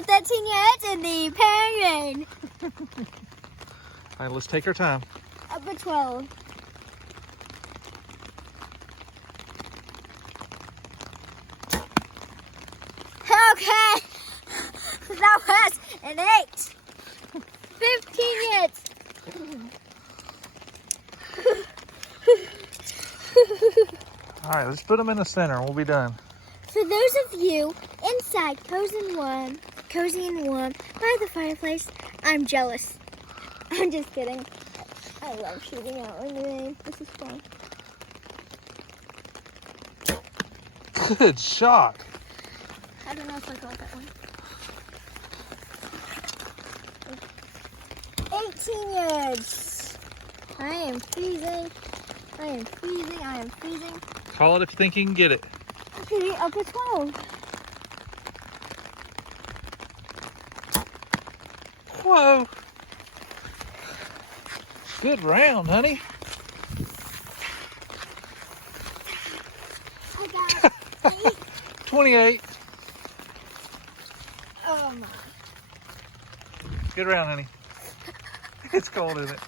at 13 yards in the pouring rain. All right, let's take our time. Up at 12. Okay. That was an 8. 15 yards. All right, let's put them in the center and we'll be done. For those of you inside cozy and warm by the fireplace, I'm jealous. I'm just kidding. I love shooting out in the rain. This is fun. Good shot. I don't know if I got that one. 18 yards. I am freezing. I am freezing. I am freezing. Call it if you think you can get it. Okay, up at 12. Whoa. Good round, honey. I got 8. 28. Oh my. Good round, honey. It's cold, isn't it?